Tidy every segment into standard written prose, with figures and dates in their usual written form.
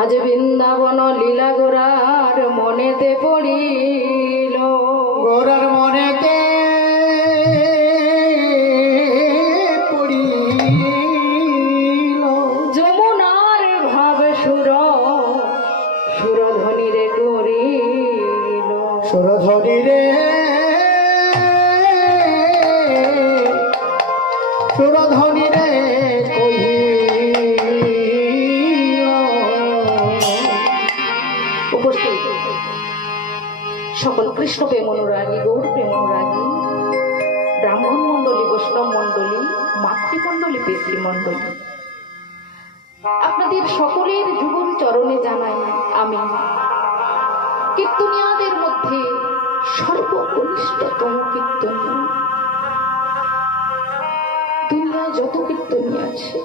আজ বৃন্দাবন লীলা গোরার মনেতে পড়িল, গোরার মনেতে পড়িল। যমুনার ভাবে সুরধ্বনি রে করিল, সুরধ্বনি রে সুরধ্বনি রে সকল কৃষ্ণ প্রেম অনুরাগী, গৌর প্রেম অনুরাগী, ব্রাহ্মণ মণ্ডলী, বৈষ্ণব মণ্ডলী, মাতৃমণ্ডলী, পিতৃমণ্ডলী, আপনাদের সকলের যুগল চরণে জানাই আমি কীর্তনিয়াদের মধ্যে সর্বকনিষ্ঠতম কীর্তনীয়। দুনিয়ায় যত কীর্তনী আছে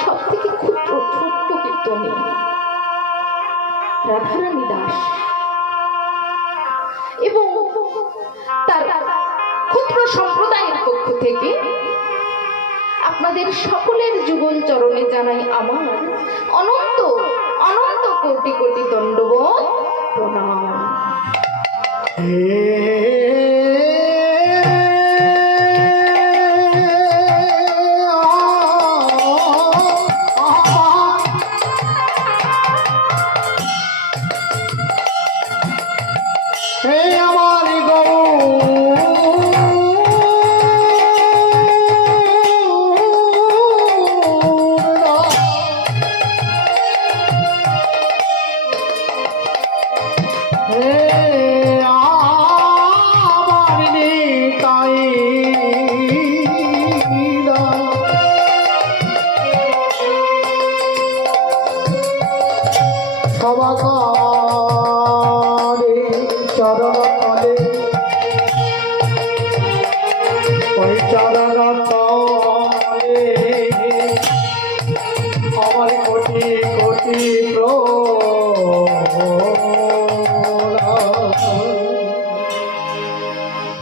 সব থেকে ক্ষুদ্র ছোট্ট কীর্তনী রাধারানী দাস এবং তার ক্ষুদ্র সম্প্রদায়ের পক্ষ থেকে আপনাদের সকলের যুগল চরণে জানাই আমার অনন্ত অনন্ত কোটি কোটি দণ্ডবত প্রণাম।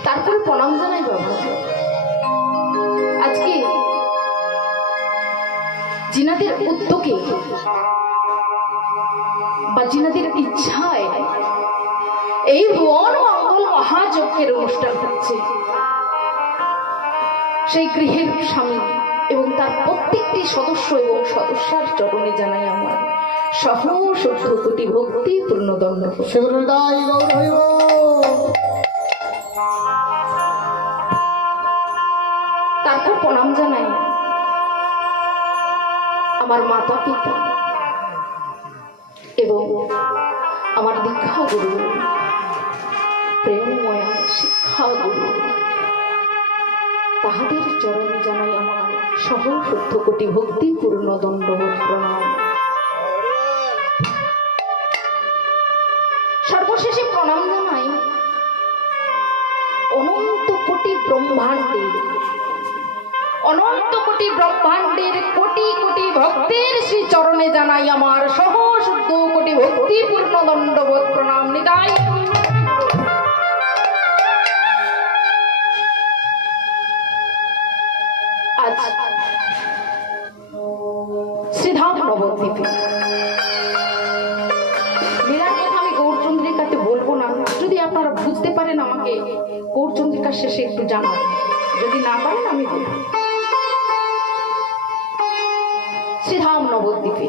তারপরে প্রণাম জানাই বাবা। আজকে জিনাদের উদ্যোগে বা জিনাদের ইচ্ছায় এই ভুবন মঙ্গল মহাযজ্ঞের অনুষ্ঠান হচ্ছে। সেই গৃহের স্বামী এবং তার প্রত্যেকটি সদস্য এবং সদস্যার চরণে জানাই আমার সহস্র কোটি ভক্তি পূর্ণ দণ্ডবত। তারপর প্রণাম জানাই আমার মাতা পিতা এবং আমার দীক্ষা গুরু, প্রেমময়া শিক্ষা গুরু, তাহাদের চরণে জানাই আমার সহস্র কোটি ভক্তি পূর্ণ দণ্ডবত প্রণাম। সর্বশেষে প্রণাম জানাই অনন্ত কোটি ব্রহ্মাণ্ডের কোটি কোটি ভক্তের শ্রী চরণে জানাই আমার সহস্র কোটি ভক্তি পূর্ণ দণ্ডবত প্রণাম। নিতাই আজ শ্রীধাম নবদ্বীপে লীলার কথা আমি গৌরচন্দ্রিকাতে বলবো না। যদি আপনারা বুঝতে পারেন আমাকে গৌরচন্দ্রিকার শেষে একটু জানান, যদি না পারেন আমি বলব। শ্রীধাম নবদ্বীপে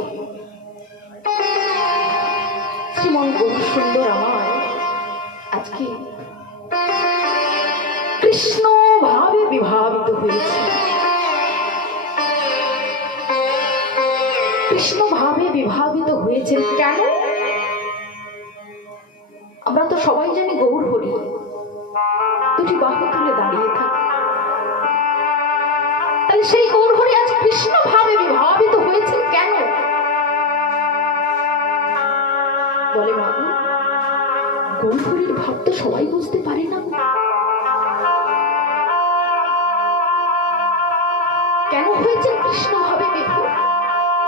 শ্রীমন গৌর সুন্দর আমার আজকে কৃষ্ণ ভাবে বিভাবিত হয়েছে। কৃষ্ণ ভাবে বিভাবিত হয়েছে কেন? আমরা তো সবাই জানি গৌর হরি দুটি বাহু তুলে দাঁড়িয়ে থাকে। তাহলে সেই গৌর হরি আজ কৃষ্ণ ভাবে বিভাবিত হয়েছে কেন? বলে বাবু, গৌর হরির ভাব তো সবাই বুঝতে পারে না। কেন হয়েছে কৃষ্ণ ভাবে বিভাব?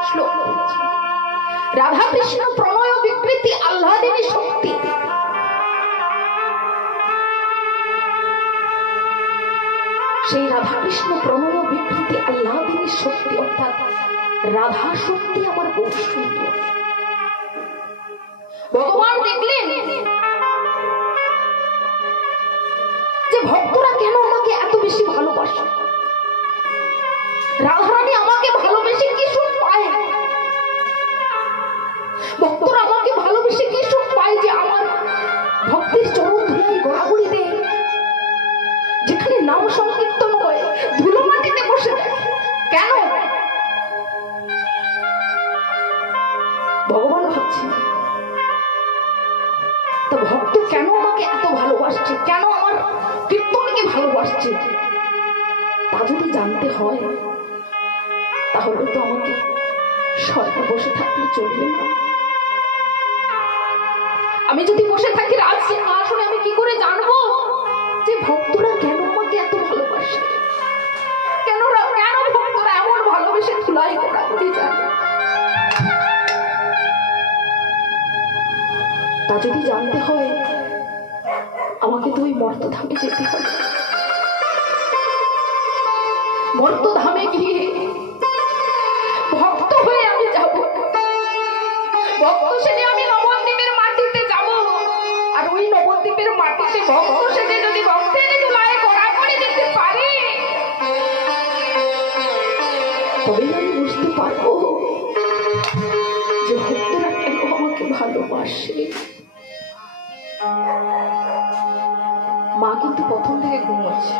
শ্লোক বলছে, রাধা কৃষ্ণ প্রণয় বিকৃতি আহ্লাদিনী শক্তি। সেই রাধা কৃষ্ণ প্রণয় বিকৃতি আহ্লাদিনী শক্তি, অর্থাৎ রাধা শক্তি আমার বহু সুন্দর। ভগবান দেখলেন যে ভক্তরা কেন আমাকে এত বেশি ভালোবাসে, রাধারানী আমাকে ভালোবেসে কি সুখ পায়, ভক্তরা আমাকে ভালোবেসে কি সুখ পায় যে আমার ভক্তির চরণ ধুলাই গড়াগড়ি দেয়, যেখানে নাম সংকীর্তন করে ধুলো মাটিতে বসে দেয়। কেন? ভগবান ভাবছে তা ভক্ত কেন আমাকে এত ভালোবাসছে, কেন আমার কীর্তনকে ভালোবাসছে, তা যদি জানতে হয় তাহলে তো আমাকে স্বর্গে বসে থাকলে চলবে না। আমি যদি বসে থাকি রাজ সিংহাসনে, আমি কি করে জানবো যে ভক্তরা কেন আমাকে এত ভালোবাসে, কেন ভক্তরা এমন ভালোবেসে ধুলাই গড়াগড়ি যায়। তা যদি জানতে হয় আমাকে তো ওই মর্তধামে যেতে হবে। মর্তধামে গিয়ে ভক্ত হয়ে আমি যাব, ভক্ত সেজে আমি নবদ্বীপের মাটিতে যাব, আর ওই নবদ্বীপের মাটিতে ভক্ত সেজে যদি ভক্তের ধুলায় গড়াগড়ি দিতে পারি, তবেই আমি বুঝতে পারবো যে ভক্তরা কেন আমাকে ভালোবাসে। মা কিন্তু প্রথম থেকে ঘুমোচ্ছে।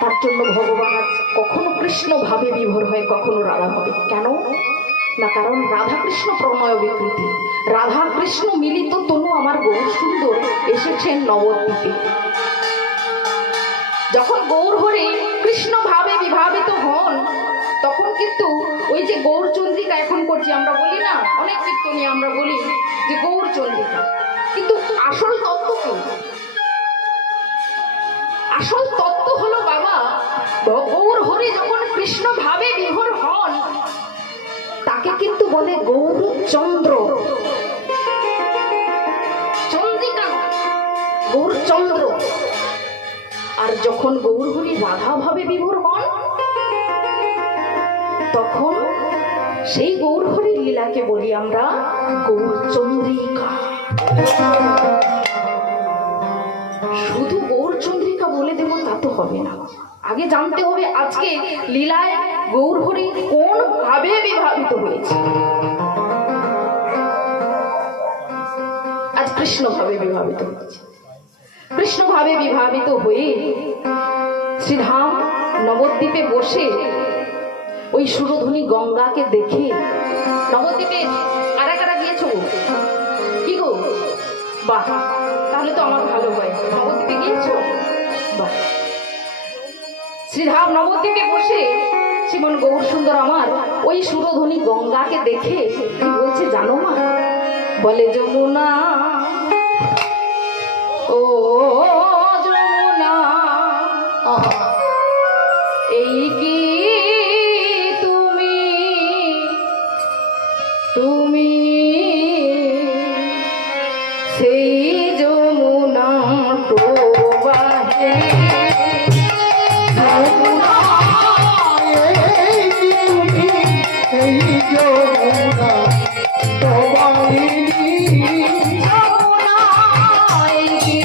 তার জন্য ভগবান আজ কখনো কৃষ্ণ ভাবে বিভোর হয়, কখনো রাধা ভাবে। কেন না, কারণ রাধা কৃষ্ণ প্রণয় বিকৃতি, রাধা কৃষ্ণ মিলিত তনু আমার গৌর সুন্দর এসেছেন নবদ্বীপে। যখন গৌর হরে কৃষ্ণ ভাবে বিভাবিত হন, তখন কিন্তু ওই যে গৌর চন্দ্রিকা এখন করছি আমরা, বলি না অনেক কীর্তনী আমরা বলি যে গৌর চন্দ্রিকা, কিন্তু আসল তত্ত্ব কি? আসল তত্ত্ব হলো বাবা, গৌর হরে যখন কৃষ্ণ ভাবে বিভোর হন তাকে কিন্তু বলে গৌর চন্দ্র, চন্দ্রিকা গৌর চন্দ্র। আর যখন গৌর হরি রাধা ভাবে বিভোর হন তখন সেই গৌর হরির লীলাকে বলি আমরা গৌর চন্দ্রিকা। শুধু গৌর চন্দ্রিকা বলে দেব তা তো হবে না, আগে জানতে হবে আজকে লীলায় গৌর হরি কোন ভাবে বিভাবিত হয়েছে। আজ কৃষ্ণ ভাবে বিভাবিত হয়েছে। কৃষ্ণ ভাবে বিভাবিত হয়ে শ্রীধাম নবদ্বীপে বসে ওই সুরধনী গঙ্গাকে দেখে, নবদ্বীপে কারা কারা গিয়েছো? কি গো, বাহ, তাহলে তো আমার ভালো হয়। নবদ্বীপে গিয়েছো? বাহ। শ্রীধাম নবদ্বীপে বসে শ্রীমন গৌর সুন্দর আমার ওই সুরধনী গঙ্গাকে দেখে কি বলছে জানো মা? বলে যমুনা ও যমুনা, এই কি তুমি সেই যমুনা প্রবাহে, যমুনা এই যমুনা প্রবাহিনী, যমুনা এই কি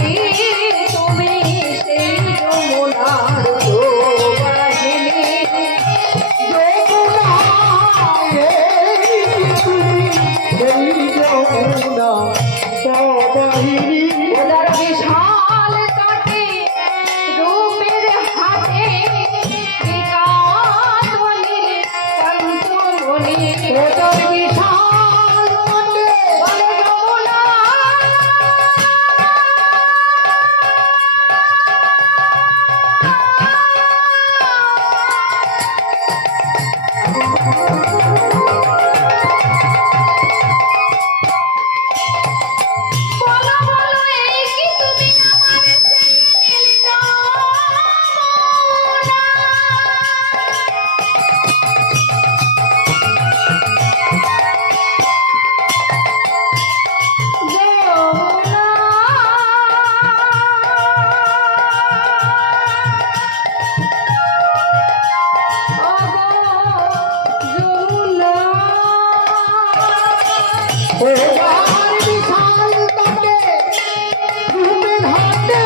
রাতে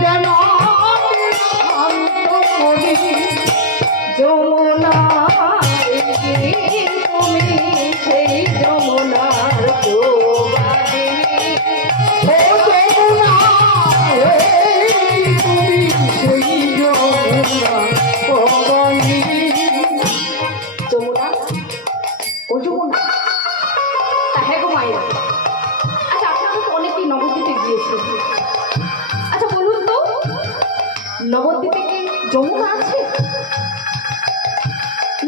যেন শান্ত করি যমুনায় কি তুমি সেই যমুনার প্রবাহিনী ও যমুনা এই তুমি সেই যমুনা প্রবাহিনী যমুনা ও যমুনা হ্যাঁ গো মায়েরা আচ্ছা আপনারা তো অনেকেই নবদ্বীপে গিয়েছে আচ্ছা বলুন তো নবদ্বীপে কি যমুনা আছে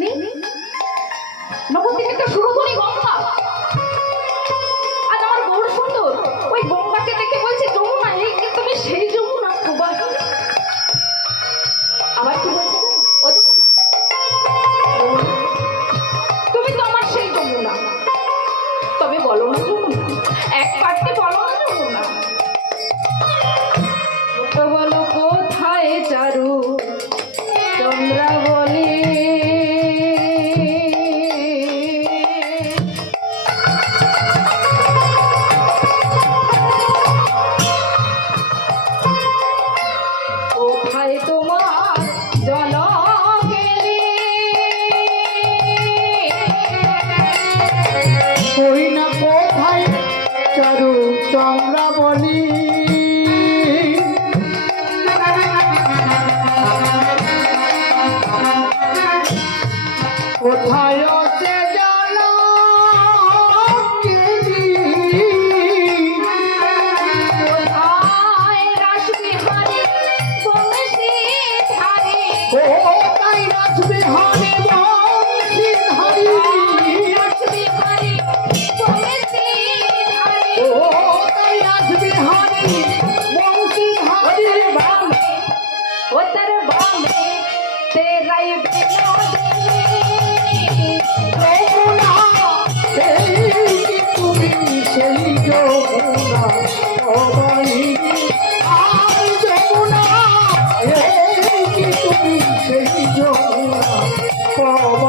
নেই নবদ্বীপে তো সুরধনী গঙ্গা আজ আমার গৌর সুন্দর ওই গঙ্গাকে দেখে বলছে যমুনা এই কি তুমি সেই যমুনা প্রবাহিনী আবার কি বলছে জানো? ও যমুনা, যমুনা, তুমি তো আমার সেই যমুনা তবে বলো না যমুনা এক পার্টে বলো না যমুনা তো বলো কোথায় চারু চন্দ্রাবলী কোথায় তোমার জনকেলি কই না কোথায় চারু চন্দ্রাবলী কোথায় আছে জানো কোথায় রাসবিহারী বংশী ধারে কোথায় রাসবিহারী বংশীধারী রাসবিহারী বংশী ধারে কোথায় রাসবিহারী বংশীধারী বামে ও তার বামে তেরাই বিনোদিনী যমুনা এই কি তুমি সেই যমুনা প্রবাহিনী আর যমুনা এই কি তুমি সেই যমুনা প্রবাহিনী